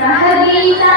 സഹഗീതാ